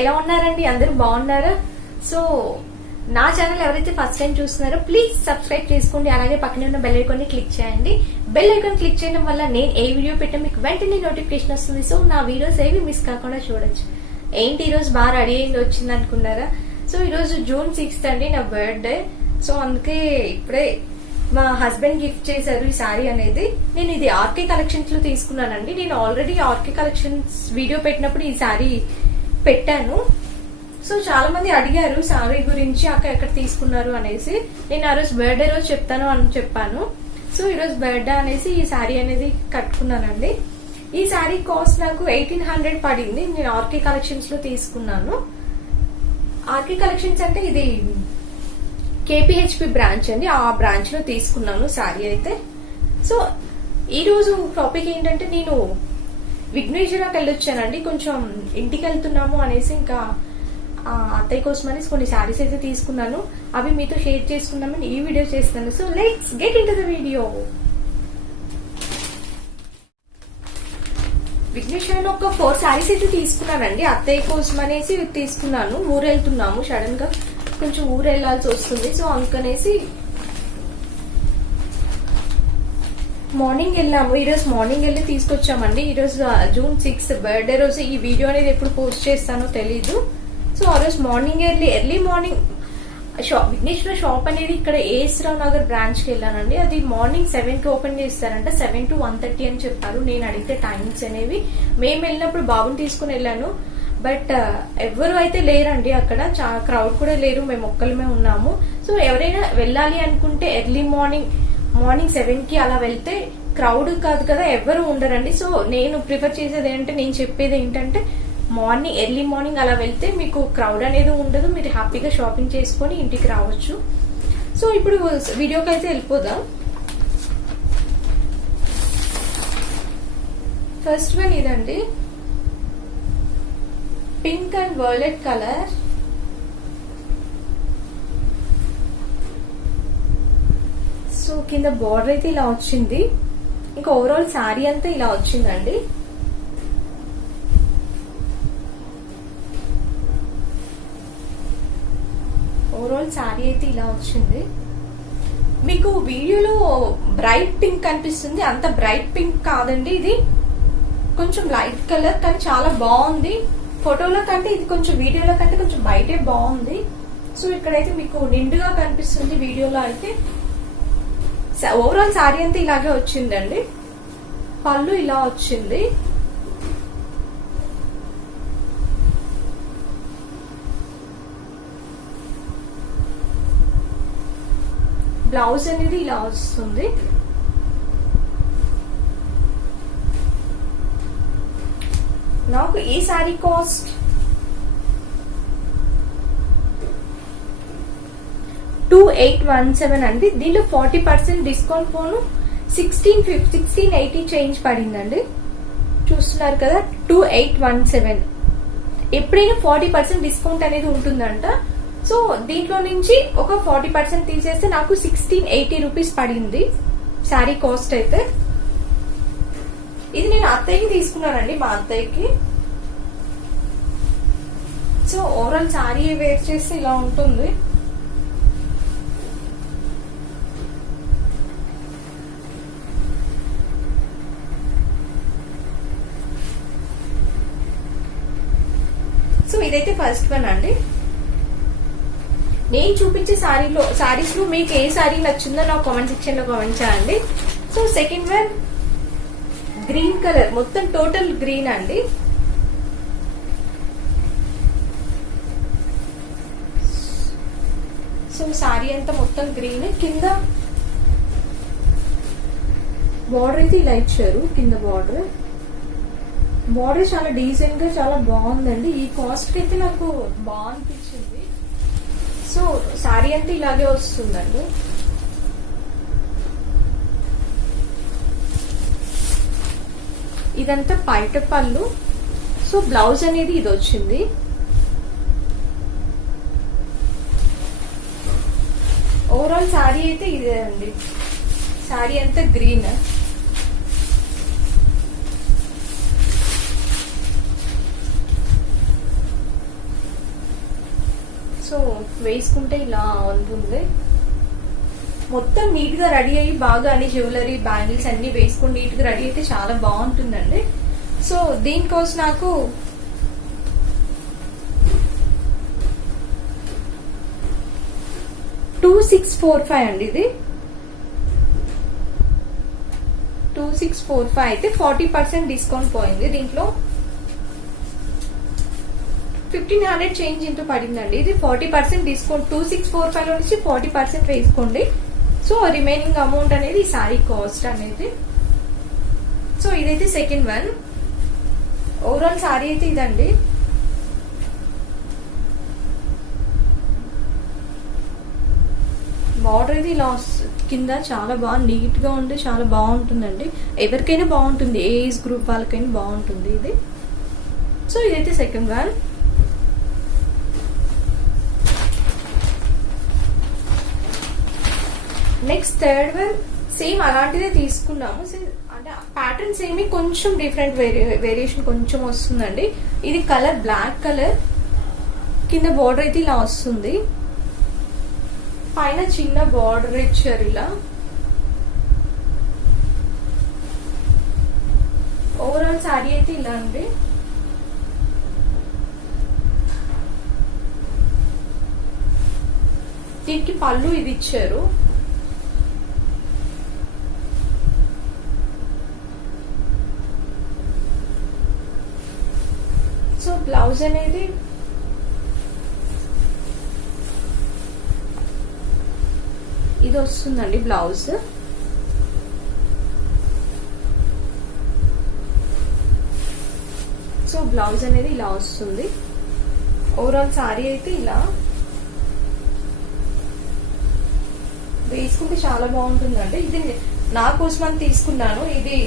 ఎలా ఉన్నారండి? అందరూ బాగున్నారా? సో నా ఛానల్ ఎవరైతే ఫస్ట్ టైం చూస్తున్నారో ప్లీజ్ సబ్స్క్రైబ్ చేసుకోండి. అలాగే పక్కనే ఉన్న బెల్ ఐకాన్ ని క్లిక్ చేయండి. బెల్ ఐకాన్ క్లిక్ చేయడం వల్ల నేను ఏ వీడియో పెట్టా మీకు వెంటనే నోటిఫికేషన్ వస్తుంది. సో నా వీడియోస్ ఏవి మిస్ కాకుండా చూడొచ్చు. ఏంటి ఈరోజు బాగా రెడీ అయింది వచ్చింది అనుకున్నారా? సో ఈరోజు June 6th అండి, నా బర్త్డే. సో అందుకే ఇప్పుడే మా హస్బెండ్ గిఫ్ట్ చేశారు ఈ సారీ అనేది. నేను ఇది ఆర్కే కలెక్షన్స్ లో తీసుకున్నానండి. నేను ఆల్రెడీ ఆర్కే కలెక్షన్స్ వీడియో పెట్టినప్పుడు ఈ సారీ పెట్టాను. సో చాలా మంది అడిగారు సారీ గురించి, అక్క ఎక్కడ తీసుకున్నారు అనేసి. నేను ఆ రోజు బర్త్డే రోజు చెప్తాను అని చెప్పాను. సో ఈ రోజు బర్త్డే అనేసి ఈ సారీ అనేది కట్టుకున్నానండి. ఈ సారీ కాస్ట్ నాకు 1800 పడింది. నేను ఆర్కే కలెక్షన్స్ లో తీసుకున్నాను. ఆర్కే కలెక్షన్స్ అంటే ఇది KPHP బ్రాంచ్ అండి, ఆ బ్రాంచ్ లో తీసుకున్నాను సారీ అయితే. సో ఈ రోజు టాపిక్ ఏంటంటే, నేను విఘ్నేశ్వరాకి వెళ్ళొచ్చానండి. కొంచెం ఇంటికి వెళ్తున్నాము అనేసి ఇంకా అత్తయ్య కోసం అనేసి కొన్ని శారీస్ అయితే తీసుకున్నాను. అవి మీతో షేర్ చేసుకున్నామని ఈ వీడియో చేస్తున్నాను. So let's get into the video. విఘ్నేశ్వరంలో ఒక 4 శారీస్ అయితే తీసుకున్నానండి. అత్తయ్య కోసం అనేసి తీసుకున్నాను. ఊరు వెళ్తున్నాము, సడన్ గా కొంచెం ఊరు వెళ్లాల్సి వస్తుంది. సో అందుకనేసి మార్నింగ్ వెళ్ళాము. ఈరోజు మార్నింగ్ వెళ్ళి తీసుకొచ్చామండి. ఈరోజు June 6 బర్త్డే రోజు. ఈ వీడియో అనేది ఎప్పుడు పోస్ట్ చేస్తానో తెలీదు. సో ఆ రోజు morning early morning Vighneshwara shop అనేది ఇక్కడ AS రావు నగర్ బ్రాంచ్ కి వెళ్ళానండి. అది మార్నింగ్ 7 కి ఓపెన్ చేస్తారంట. 7 to 1:30 అని చెప్పారు. నేను అడిగితే టైమింగ్స్ అనేవి, మేము వెళ్ళినప్పుడు బాబుని తీసుకుని వెళ్ళాను. బట్ ఎవరు అయితే లేరండి అక్కడ, చాలా క్రౌడ్ కూడా లేరు, మేము ఒక్కలమే ఉన్నాము. సో ఎవరైనా వెళ్ళాలి అనుకుంటే ఎర్లీ మార్నింగ్ 7 కి అలా వెళ్తే క్రౌడ్ కాదు కదా, ఎవరు ఉండరండి. సో నేను ప్రిఫర్ చేసేది ఏంటంటే, నేను చెప్పేది ఏంటంటే ఎర్లీ మార్నింగ్ అలా వెళ్తే మీకు క్రౌడ్ అనేది ఉండదు, మీరు హ్యాపీగా షాపింగ్ చేసుకొని ఇంటికి రావచ్చు. సో ఇప్పుడు వీడియోకి అయితే వెళ్ళిపోదాం. ఫస్ట్ వన్ ఇదండి, pink and violet colour. So కింద బార్డర్ అయితే ఇలా వచ్చింది. ఇంకా ఓవరాల్ శారీ అంతా ఇలా వచ్చిందండి. ఓవరాల్ శారీ అయితే ఇలా వచ్చింది. మీకు వీడియోలో బ్రైట్ పింక్ కనిపిస్తుంది, అంత బ్రైట్ పింక్ కాదండి. ఇది కొంచెం లైట్ కలర్, కానీ చాలా బాగుంది. ఫోటోలో కంటే ఇది కొంచెం వీడియోలో కంటే కొంచెం బయటే బాగుంది. సో ఇక్కడైతే మీకు నిండుగా కనిపిస్తుంది, వీడియోలో అయితే. ఓవరాల్ శారీ అంతా ఇలాగే వచ్చిందండి. పళ్ళు ఇలా వచ్చింది. బ్లౌజ్ అనేది ఇలా వస్తుంది. నాకు ఈ శారీ కాస్ట్ 2817 అండి. దీనిలో 40% డిస్కౌంట్ పోను 1680 చేంజ్ పడిందండి. చూస్తున్నారు కదా, 2817. ఎప్పుడైనా 40% డిస్కౌంట్ అనేది ఉంటుందంట. సో దీంట్లో నుంచి ఒక 40% తీసేస్తే నాకు 1680 రూపీస్ పడింది శారీ కాస్ట్ అయితే. ఇది నేను అత్తయ్యకి తీసుకున్నానండి, మా అత్తయ్యకి. సో ఓవరాల్ శారీ వేర్ చేస్తే ఇలా ఉంటుంది. సో ఇదైతే ఫస్ట్ వన్ అండి. నేను చూపించే శారీస్ లో మీకు ఏ శారీ నచ్చిందో నాకు కామెంట్ సెక్షన్ లో కామెంట్ చేయండి. So second one green colour, మొత్తం టోటల్ గ్రీన్ అండి. సో శారీ అంతా మొత్తం గ్రీన్. కింద బార్డర్ అయితే ఇలా ఇచ్చారు. కింద బార్డర్ చాలా డీసెంట్ గా చాలా బాగుందండి. ఈ కాస్ట్ కి అయితే నాకు బాగా అనిపించింది. సో శారీ అంటే ఇలాగే వస్తుందండి. ఇదంతా పైట పళ్ళు. సో బ్లౌజ్ అనేది ఇది వచ్చింది. ఓవరాల్ శారీ అయితే ఇదే అండి. శారీ అంతా గ్రీన్. సో వేసుకుంటే ఇలా ఉంటుంది. మొత్తం నీట్ గా రెడీ అయ్యి బాగా అన్ని జ్యువెలరీ బ్యాంగిల్స్ అన్ని వేసుకుని నీట్ గా రెడీ అయితే చాలా బాగుంటుందండి. సో దీనికోసం నాకు $2645 అండి. ఇది 2645 అయితే 40% డిస్కౌంట్ పోయింది. దీంట్లో 1500 చేంజ్ ఇంటూ పడిందండి. ఇది 40% డిస్కౌంట్. 2645 లో నుంచి 40% వేసుకోండి. సో రిమైనింగ్ అమౌంట్ అనేది ఈ సారీ కాస్ట్ అనేది. సో ఇదైతే సెకండ్ వన్. ఓవరాల్ సారీ అయితే ఇదండి. బార్డర్ ఇది లాస్ కింద చాలా బాగా నీట్ గా ఉండి చాలా బాగుంటుందండి. ఎవరికైనా బాగుంటుంది, ఏ ఏజ్ గ్రూప్ వాళ్ళకైనా బాగుంటుంది ఇది. సో ఇదైతే second one. Next third one same అలాంటిదే తీసుకున్నాము. అంటే ప్యాటర్న్ సేమ్, కొంచెం డిఫరెంట్ వేరియేషన్ కొంచెం వస్తుందండి. ఇది కలర్ బ్లాక్ కలర్, కింద బార్డర్ అయితే ఇలా వస్తుంది, పైన చిన్న బార్డర్ ఇచ్చారు ఇలా. ఓవరాల్ సారీ అయితే ఇలా అండి. దీనికి పళ్ళు ఇది ఇచ్చారు. సో బ్లౌజ్ అనేది ఇది వస్తుందండి బ్లౌజ్. సో బ్లౌజ్ అనేది ఇలా వస్తుంది. ఓవరాల్ సారీ అయితే ఇలా వేసుకుంటే చాలా బాగుంటుందండి. ఇది నా కోసమని తీసుకున్నాను. ఇది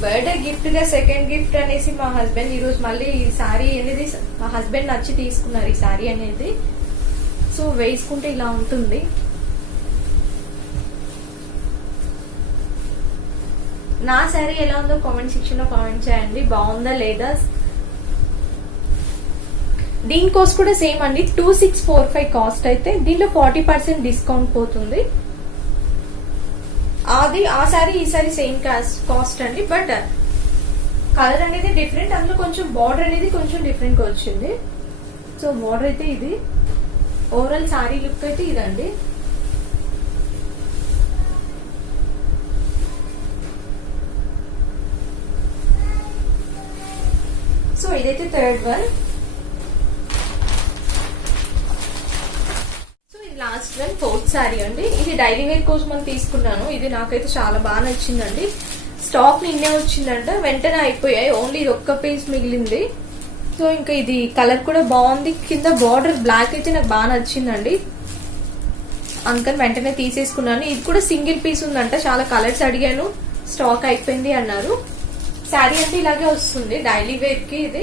బర్త్డే గిఫ్ట్ గా సెకండ్ గిఫ్ట్ అనేసి మా హస్బెండ్ ఈ రోజు మళ్ళీ ఈ సారీ అనేది మా హస్బెండ్ నచ్చి తీసుకున్నారు ఈ సారీ అనేది. సో వేసుకుంటే ఇలా ఉంటుంది. నా శారీ ఎలా ఉందో కామెంట్ సెక్షన్ లో కామెంట్ చేయండి. బాగుందా లేదా. దీనికోసం కూడా సేమ్ అండి. 2645 కాస్ట్ అయితే దీంట్లో 40% డిస్కౌంట్ పోతుంది. అది ఆ శారీ ఈ శారీ సేమ్ కాస్ట్ అండి. బట్ కలర్ అనేది డిఫరెంట్, అందులో కొంచెం బార్డర్ అనేది కొంచెం డిఫరెంట్ గా వచ్చింది. సో బార్డర్ అయితే ఇది. ఓవరాల్ శారీ లుక్ అయితే ఇదండి. సో ఇదైతే థర్డ్ వన్. సో ఇది లాస్ట్ వన్, ఫోర్త్ సారీ అండి. ఇది డైలీ వేర్ కోసం అని తీసుకున్నాను. ఇది నాకైతే చాలా బాగా నచ్చిందండి. స్టాక్ నిన్నే వచ్చిందంట, వెంటనే అయిపోయాయి. ఓన్లీ ఇది ఒక్క పీస్ మిగిలింది. సో ఇంకా ఇది కలర్ కూడా బాగుంది. కింద బార్డర్ బ్లాక్ అయితే నాకు బాగా నచ్చిందండి, అందుకని వెంటనే తీసేసుకున్నాను. ఇది కూడా సింగిల్ పీస్ ఉందంట. చాలా కలర్స్ అడిగాను, స్టాక్ అయిపోయింది అన్నారు. శారీ అంటే ఇలాగే వస్తుంది డైలీ వేర్ కి. ఇది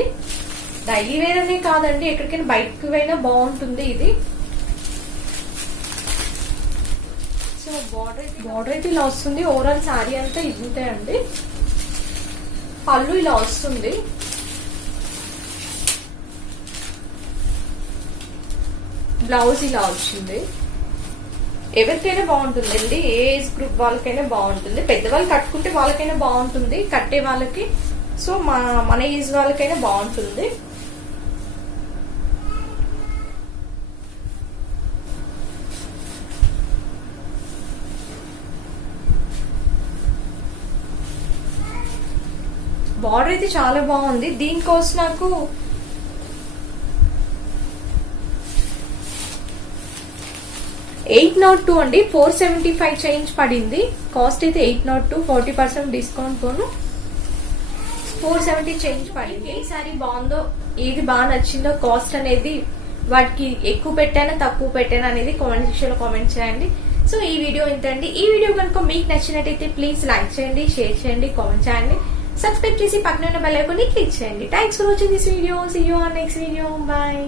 డైలీ వేర్ అనే కాదండి, ఎక్కడికైనా బయటకు పోయినా బాగుంటుంది ఇది. సో బార్డర్ అయితే ఇలా వస్తుంది. ఓవరాల్ శారీ అంతా ఇంతే అండి. పళ్ళు ఇలా వస్తుంది. బ్లౌజ్ ఇలా వచ్చింది. ఎవరికైనా బాగుంటుందండి, ఏ ఏజ్ గ్రూప్ వాళ్ళకైనా బాగుంటుంది. పెద్దవాళ్ళు కట్టుకుంటే వాళ్ళకైనా బాగుంటుంది, కట్టే వాళ్ళకి. సో మన ఏజ్ వాళ్ళకైనా బాగుంటుంది. బార్డర్ అయితే చాలా బాగుంది. దీనికోసం నాకు $802 అండి. 475 చేంజ్ పడింది. కాస్ట్ అయితే 802, 40% డిస్కౌంట్ పోను 470 చేంజ్ పడింది. ఏ సారీ బాగుందో, ఏది బాగా నచ్చిందో, కాస్ట్ అనేది వాటికి ఎక్కువ పెట్టానా తక్కువ పెట్టానా అనేది కామెంట్ సెక్షన్ లో కామెంట్ చేయండి. సో ఈ వీడియో ఇంతండి. ఈ వీడియో కనుక మీకు నచ్చినట్టయితే ప్లీజ్ లైక్ చేయండి, షేర్ చేయండి, కామెంట్ చేయండి, సబ్స్క్రైబ్ చేసి పక్కన ఉన్న బెల్ ఐకాన్ ని క్లిక్ చేయండి. Thanks for watching this video. See you on next video. Bye.